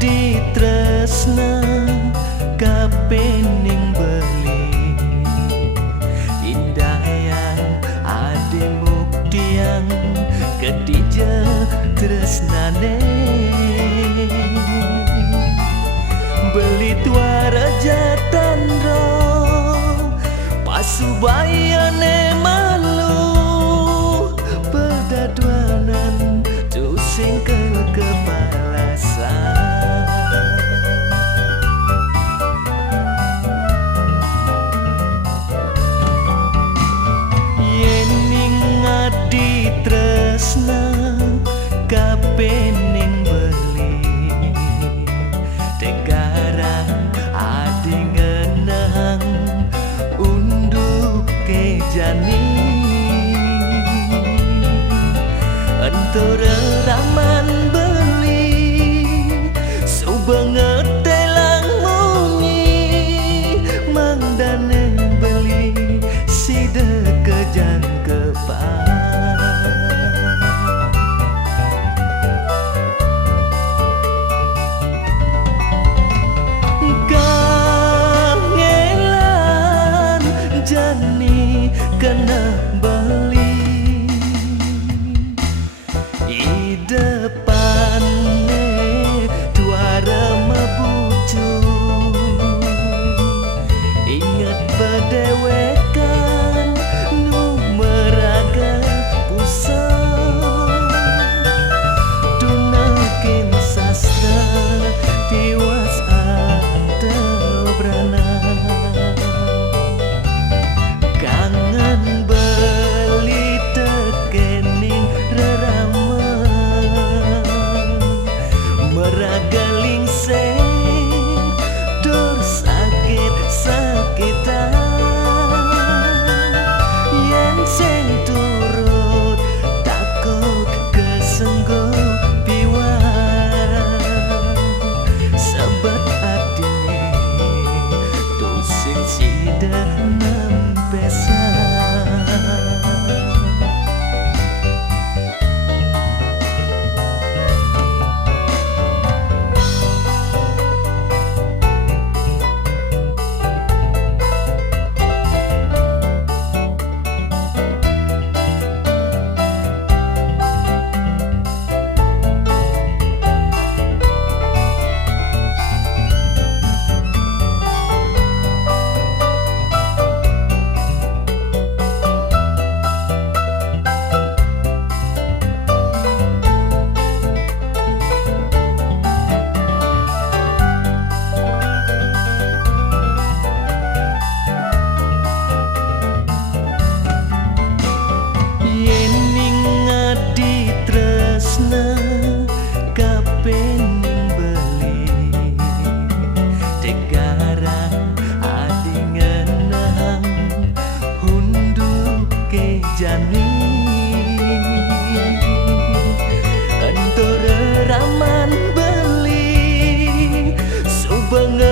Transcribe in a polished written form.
Di tresna kapening beli indah yang ade muktiang ketija tresnane beli tuara jatandro pasubayane malu pedaduanan tusing kepalasan di tresna kapening beli tegara ade ngenang unduk ke jani antara raman beli subanget telang munyi mangdane beli sida kejang kepal kena beli di depan tuara mebucu ingat berdewekan nu meraga pusat dunakin sastra tiwas ada berana beli tekening rerama meragaling seng dur sakit-sakitan yen seng turut takut kesengguh piwan sebab atine tusing sidah nampesan. Kapening beli tegara ade ngenang hunduk ke jani antara raman beli subanget